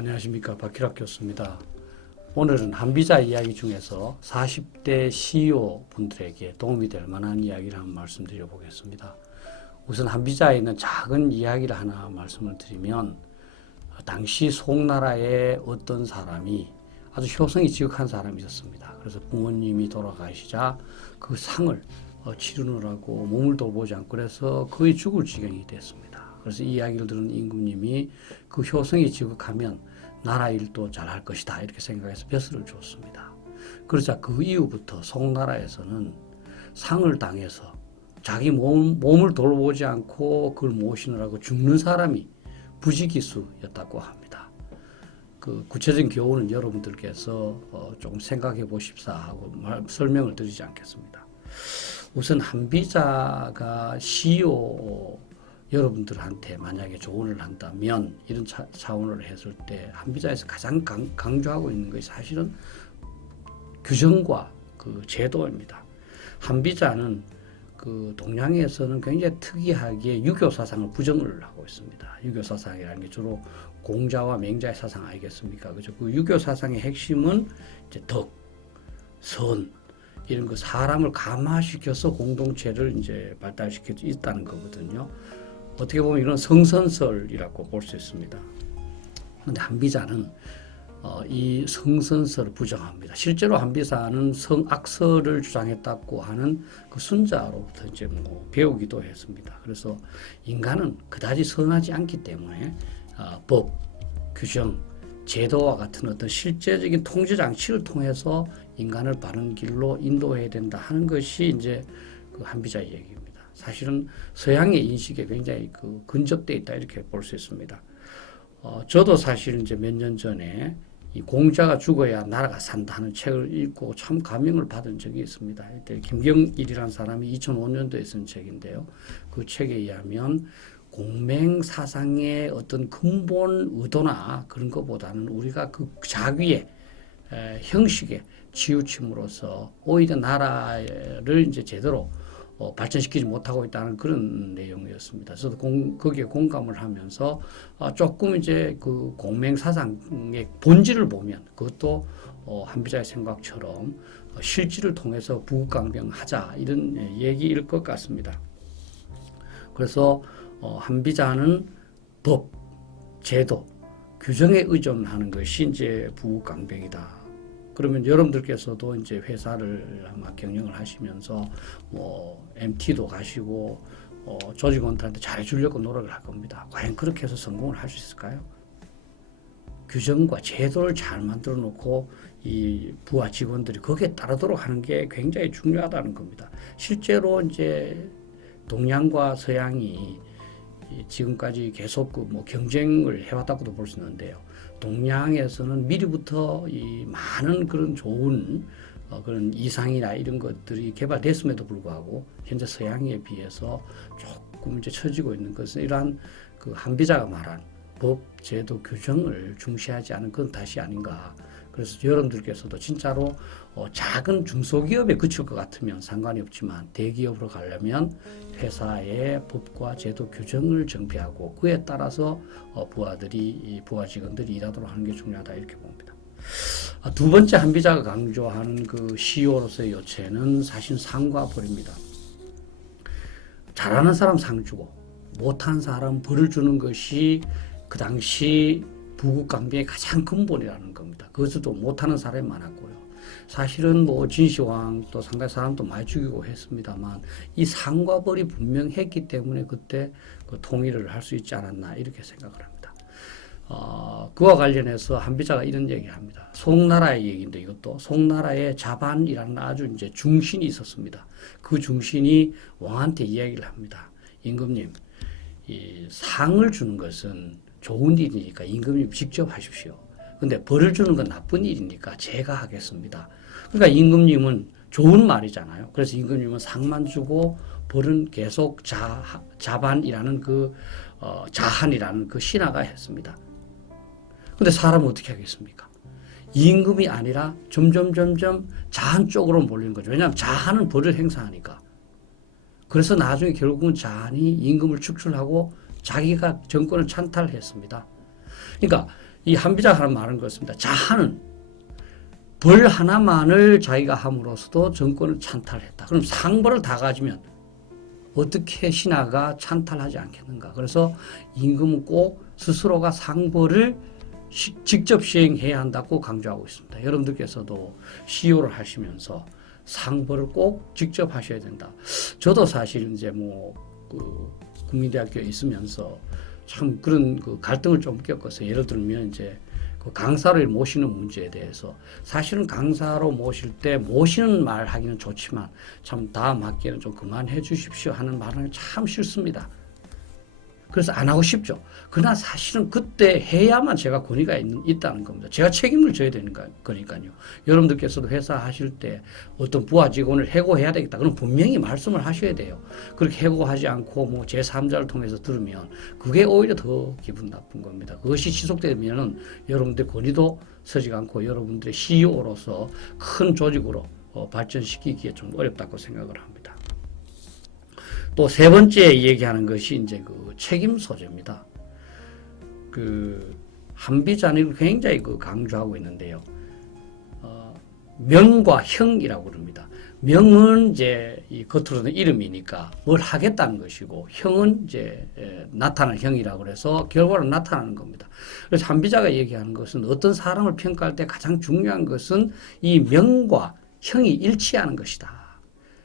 안녕하십니까, 박희락 교수입니다. 오늘은 한비자 이야기 중에서 40대 CEO 분들에게 도움이 될 만한 이야기를 한번 말씀드려 보겠습니다. 우선 한비자에 있는 작은 이야기를 하나 말씀을 드리면, 당시 송나라에 어떤 사람이 아주 효성이 지극한 사람이 있었습니다. 그래서 부모님이 돌아가시자 그 상을 치르느라고 몸을 돌보지 않고 그래서 거의 죽을 지경이 됐습니다. 그래서 이 이야기를 들은 임금님이 그 효성이 지극하면 나라 일도 잘할 것이다 이렇게 생각해서 벼슬을 줬습니다. 그러자 그 이후부터 송나라에서는 상을 당해서 자기 몸을 돌보지 않고 그걸 모시느라고 죽는 사람이 부지기수였다고 합니다. 그 구체적인 교훈은 여러분들께서 조금 생각해 보십사 하고 설명을 드리지 않겠습니다. 우선 한비자가 CEO 여러분들한테 만약에 조언을 한다면 이런 차원을 했을 때 한비자에서 가장 강조하고 있는 것이 사실은 규정과 그 제도입니다. 한비자는 그 동양에서는 굉장히 특이하게 유교 사상을 부정을 하고 있습니다. 유교 사상이라는 게 주로 공자와 맹자의 사상 아니겠습니까? 그죠? 그 유교 사상의 핵심은 이제 덕, 선, 이런 거 사람을 감화시켜서 공동체를 이제 발달시켜 있다는 거거든요. 어떻게 보면 이런 성선설이라고 볼 수 있습니다. 그런데 한비자는 이 성선설을 부정합니다. 실제로 한비자는 성악설을 주장했다고 하는 그 순자로부터 이제 배우기도 했습니다. 그래서 인간은 그다지 선하지 않기 때문에 법, 규정, 제도와 같은 어떤 실제적인 통제 장치를 통해서 인간을 바른 길로 인도해야 된다 하는 것이 이제 그 한비자의 얘기입니다. 사실은 서양의 인식에 굉장히 그 근접되어 있다 이렇게 볼 수 있습니다. 저도 사실 이제 몇 년 전에 이 공자가 죽어야 나라가 산다 하는 책을 읽고 참 감명을 받은 적이 있습니다. 이때 김경일이라는 사람이 2005년도에 쓴 책인데요. 그 책에 의하면 공맹 사상의 어떤 근본 의도나 그런 것보다는 우리가 그 자기의 형식에 치우침으로써 오히려 나라를 이제 제대로 발전시키지 못하고 있다는 그런 내용이었습니다. 저도 거기에 공감을 하면서 조금 이제 그 공맹 사상의 본질을 보면 그것도 한비자의 생각처럼 실질을 통해서 부국강병하자 이런 얘기일 것 같습니다. 그래서 한비자는 법, 제도, 규정에 의존하는 것이 이제 부국강병이다. 그러면 여러분들께서도 이제 회사를 아마 경영을 하시면서 MT도 가시고 조직원들한테 잘해주려고 노력을 할 겁니다. 과연 그렇게 해서 성공을 할 수 있을까요? 규정과 제도를 잘 만들어 놓고 이 부하 직원들이 거기에 따르도록 하는 게 굉장히 중요하다는 겁니다. 실제로 이제 동양과 서양이 지금까지 계속 그 경쟁을 해왔다고도 볼 수 있는데요. 동양에서는 미리부터 이 많은 그런 좋은 그런 이상이나 이런 것들이 개발됐음에도 불구하고 현재 서양에 비해서 조금 이제 처지고 있는 것은 이러한 그 한비자가 말한 법, 제도, 규정을 중시하지 않은 건 탓이 아닌가. 그래서 여러분들께서도 진짜로 작은 중소기업에 그칠 것 같으면 상관이 없지만 대기업으로 가려면 회사의 법과 제도 규정을 정비하고 그에 따라서 부하 직원들이 일하도록 하는 게 중요하다 이렇게 봅니다. 두 번째 한비자가 강조하는 그 CEO로서의 요체는 사실 상과 벌입니다. 잘하는 사람 상 주고 못한 사람 벌을 주는 것이 그 당시 부국강병의 가장 근본이라는 겁니다. 그것도 못하는 사람이 많았고요. 사실은 진시황 또 상당히 사람도 많이 죽이고 했습니다만 이 상과 벌이 분명했기 때문에 그때 그 통일을 할 수 있지 않았나 이렇게 생각을 합니다. 그와 관련해서 한비자가 이런 얘기를 합니다. 송나라의 얘기인데 이것도 송나라에 자반이라는 아주 이제 중신이 있었습니다. 그 중신이 왕한테 이야기를 합니다. 임금님, 이 상을 주는 것은 좋은 일이니까 임금님 직접 하십시오. 근데 벌을 주는 건 나쁜 일이니까 제가 하겠습니다. 그러니까 임금님은 좋은 말이잖아요. 그래서 임금님은 상만 주고 벌은 계속 자반이라는 그 자한이라는 그 신하가 했습니다. 근데 사람은 어떻게 하겠습니까? 임금이 아니라 점점 자한 쪽으로 몰리는 거죠. 왜냐하면 자한은 벌을 행사하니까. 그래서 나중에 결국은 자한이 임금을 축출하고 자기가 정권을 찬탈했습니다. 그러니까 이 한비자가 하는 말은 그렇습니다. 자하는 벌 하나만을 자기가 함으로써도 정권을 찬탈했다. 그럼 상벌을 다 가지면 어떻게 신하가 찬탈하지 않겠는가. 그래서 임금은 꼭 스스로가 상벌을 직접 시행해야 한다고 강조하고 있습니다. 여러분들께서도 시효를 하시면서 상벌을 꼭 직접 하셔야 된다. 저도 사실 이제 국민대학교에 있으면서 참 그런 갈등을 좀 겪었어요. 예를 들면 이제 강사를 모시는 문제에 대해서 사실은 강사로 모실 때 모시는 말 하기는 좋지만 참 다음 학기에는 좀 그만해 주십시오 하는 말은 참 싫습니다. 그래서 안 하고 싶죠. 그러나 사실은 그때 해야만 제가 권위가 있다는 겁니다. 제가 책임을 져야 되는 거니까요. 여러분들께서도 회사 하실 때 어떤 부하 직원을 해고해야 되겠다. 그럼 분명히 말씀을 하셔야 돼요. 그렇게 해고하지 않고 제3자를 통해서 들으면 그게 오히려 더 기분 나쁜 겁니다. 그것이 지속되면은 여러분들의 권위도 서지 않고 여러분들의 CEO로서 큰 조직으로 발전시키기에 좀 어렵다고 생각을 합니다. 또 세 번째 얘기하는 것이 이제 책임 소재입니다. 한비자는 굉장히 강조하고 있는데요. 명과 형이라고 그럽니다. 명은 이제 이 겉으로는 이름이니까 뭘 하겠다는 것이고, 형은 이제 나타나는 형이라고 그래서 결과로 나타나는 겁니다. 그래서 한비자가 얘기하는 것은 어떤 사람을 평가할 때 가장 중요한 것은 이 명과 형이 일치하는 것이다.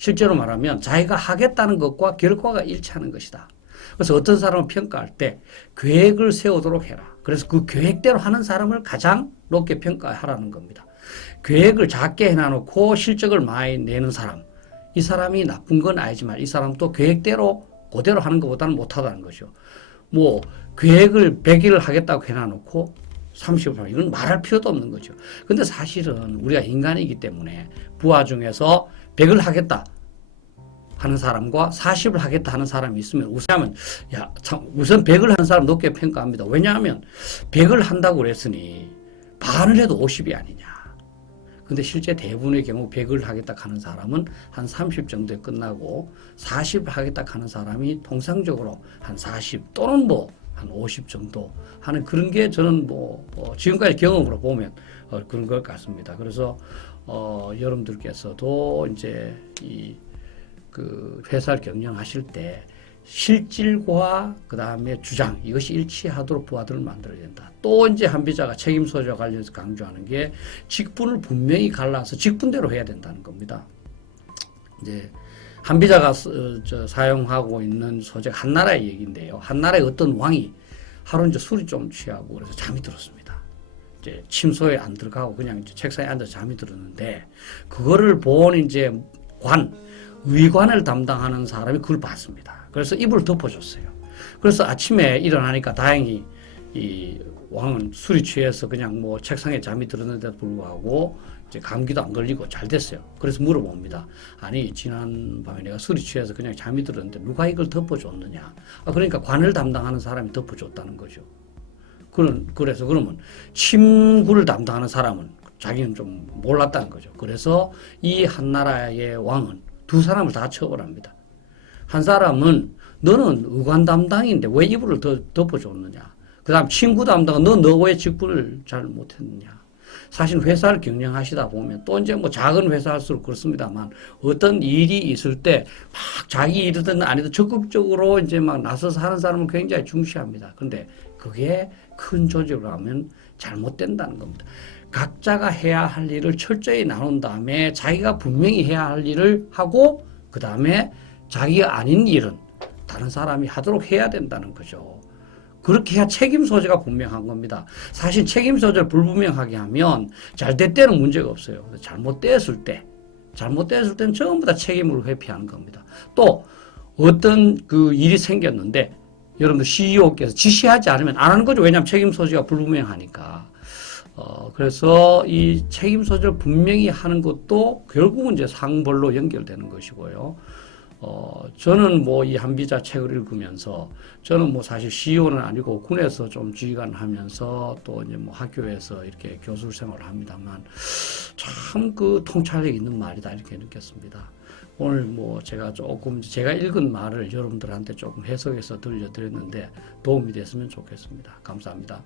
실제로 말하면 자기가 하겠다는 것과 결과가 일치하는 것이다. 그래서 어떤 사람을 평가할 때 계획을 세우도록 해라. 그래서 그 계획대로 하는 사람을 가장 높게 평가하라는 겁니다. 계획을 작게 해놔놓고 실적을 많이 내는 사람, 이 사람이 나쁜 건 아니지만 이 사람도 계획대로 그대로 하는 것보다는 못하다는 거죠. 계획을 100일을 하겠다고 해놔놓고 30을 하면 이건 말할 필요도 없는 거죠. 근데 사실은 우리가 인간이기 때문에 부하 중에서 100을 하겠다 하는 사람과 40을 하겠다 하는 사람이 있으면 우선 100을 하는 사람 높게 평가합니다. 왜냐하면 100을 한다고 그랬으니 반을 해도 50이 아니냐. 근데 실제 대부분의 경우 100을 하겠다 하는 사람은 한 30 정도에 끝나고 40을 하겠다 하는 사람이 통상적으로 한 40 또는 한 50 정도 하는 그런 게 저는 지금까지 경험으로 보면 그런 것 같습니다. 그래서 여러분들께서도 이제 회사를 경영하실 때 실질과 그 다음에 주장 이것이 일치하도록 부하들을 만들어야 된다. 또 이제 한비자가 책임 소재와 관련해서 강조하는 게 직분을 분명히 갈라서 직분대로 해야 된다는 겁니다. 이제 한비자가 사용하고 있는 소재가 한나라의 얘기인데요. 한나라의 어떤 왕이 하루 이제 술이 좀 취하고 그래서 잠이 들었습니다. 이제 침소에 안 들어가고 그냥 이제 책상에 앉아서 잠이 들었는데 그거를 본 이제 의관을 담당하는 사람이 그걸 봤습니다. 그래서 이불을 덮어줬어요. 그래서 아침에 일어나니까 다행히 이 왕은 술이 취해서 그냥 책상에 잠이 들었는데도 불구하고 이제 감기도 안 걸리고 잘 됐어요. 그래서 물어봅니다. 아니 지난 밤에 내가 술이 취해서 그냥 잠이 들었는데 누가 이걸 덮어줬느냐. 그러니까 관을 담당하는 사람이 덮어줬다는 거죠. 그래서 그러면 침구를 담당하는 사람은 자기는 좀 몰랐다는 거죠. 그래서 이 한나라의 왕은 두 사람을 다 처벌합니다. 한 사람은 너는 의관 담당인데 왜 이불을 덮어줬느냐. 그 다음 친구 담당은 너 왜 직분을 잘 못했느냐. 사실 회사를 경영하시다 보면 또 이제 작은 회사일수록 그렇습니다만 어떤 일이 있을 때 막 자기 일이든 아니든 적극적으로 이제 막 나서서 하는 사람을 굉장히 중시합니다. 근데 그게 큰 조직으로 하면 잘못된다는 겁니다. 각자가 해야 할 일을 철저히 나눈 다음에 자기가 분명히 해야 할 일을 하고 그 다음에 자기가 아닌 일은 다른 사람이 하도록 해야 된다는 거죠. 그렇게 해야 책임 소재가 분명한 겁니다. 사실 책임 소재를 불분명하게 하면 잘 될 때는 문제가 없어요. 잘못됐을 때는 전부 다 책임을 회피하는 겁니다. 또 어떤 일이 생겼는데 여러분들 CEO께서 지시하지 않으면 안 하는 거죠. 왜냐하면 책임 소재가 불분명하니까. 그래서 이 책임 소재를 분명히 하는 것도 결국은 이제 상벌로 연결되는 것이고요. 저는 이 한비자 책을 읽으면서 저는 사실 CEO는 아니고 군에서 좀 지휘관을 하면서 또 이제 학교에서 이렇게 교수 생활을 합니다만 참 통찰력 있는 말이다 이렇게 느꼈습니다. 오늘 제가 조금 제가 읽은 말을 여러분들한테 조금 해석해서 들려드렸는데 도움이 됐으면 좋겠습니다. 감사합니다.